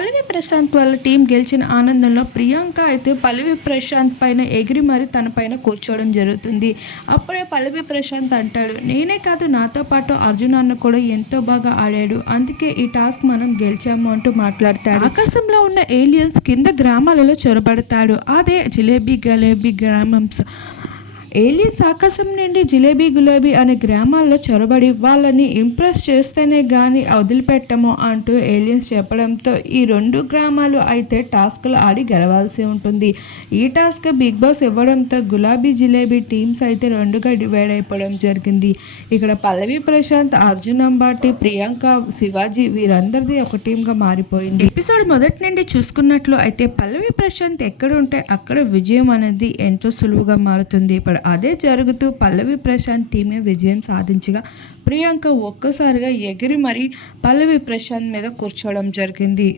పల్లవి ప్రశాంత్ వాళ్ళ టీం గెలిచిన ఆనందంలో ప్రియాంక అయితే పల్లవి ప్రశాంత్ పైన ఎగిరి మరి తన పైన కూర్చోవడం జరుగుతుంది. అప్పుడే పల్లవి ప్రశాంత్ అంటాడు నేనే కాదు నాతో పాటు అర్జున్ అన్న కూడా ఎంతో బాగా ఆడాడు. అందుకే ఈ టాస్క్ మనం గెలిచాము అంటూ మాట్లాడతాడు. ఆకాశంలో ఉన్న ఏలియన్స్ కింద గ్రామాలలో చొరబడతాడు. అదే జిలేబీ గలేబీ గ్రామమ్స్ ఏలియన్స్ ఆకాశం నుండి జిలేబీ గులేబీ అనే గ్రామాల్లో చొరబడి వాళ్ళని ఇంప్రెస్ చేస్తేనే కానీ వదిలిపెట్టము అంటూ ఏలియన్స్ చెప్పడంతో ఈ రెండు గ్రామాలు అయితే టాస్క్లు ఆడి గెలవాల్సి ఉంటుంది. ఈ టాస్క్ బిగ్ బాస్ ఇవ్వడంతో గులాబీ జిలేబీ టీమ్స్ అయితే రెండుగా డివైడ్ అయిపోవడం జరిగింది. ఇక్కడ పల్లవి ప్రశాంత్ అర్జున్ అంబాటి ప్రియాంక శివాజీ వీరందరిది ఒక టీంగా మారిపోయింది. ఎపిసోడ్ మొదటి నుండి చూసుకున్నట్లు అయితే పల్లవి ప్రశాంత్ ఎక్కడ ఉంటే అక్కడ విజయం అనేది ఎంతో సులువుగా మారుతుంది. ఇప్పుడు అదే జరుగుతూ పల్లవి ప్రశాంత్ టీమే విజయం సాధించగా ప్రియాంక ఒక్కసారిగా ఎగిరి మరీ పల్లవి ప్రశాంత్ మీద కూర్చోవడం జరిగింది.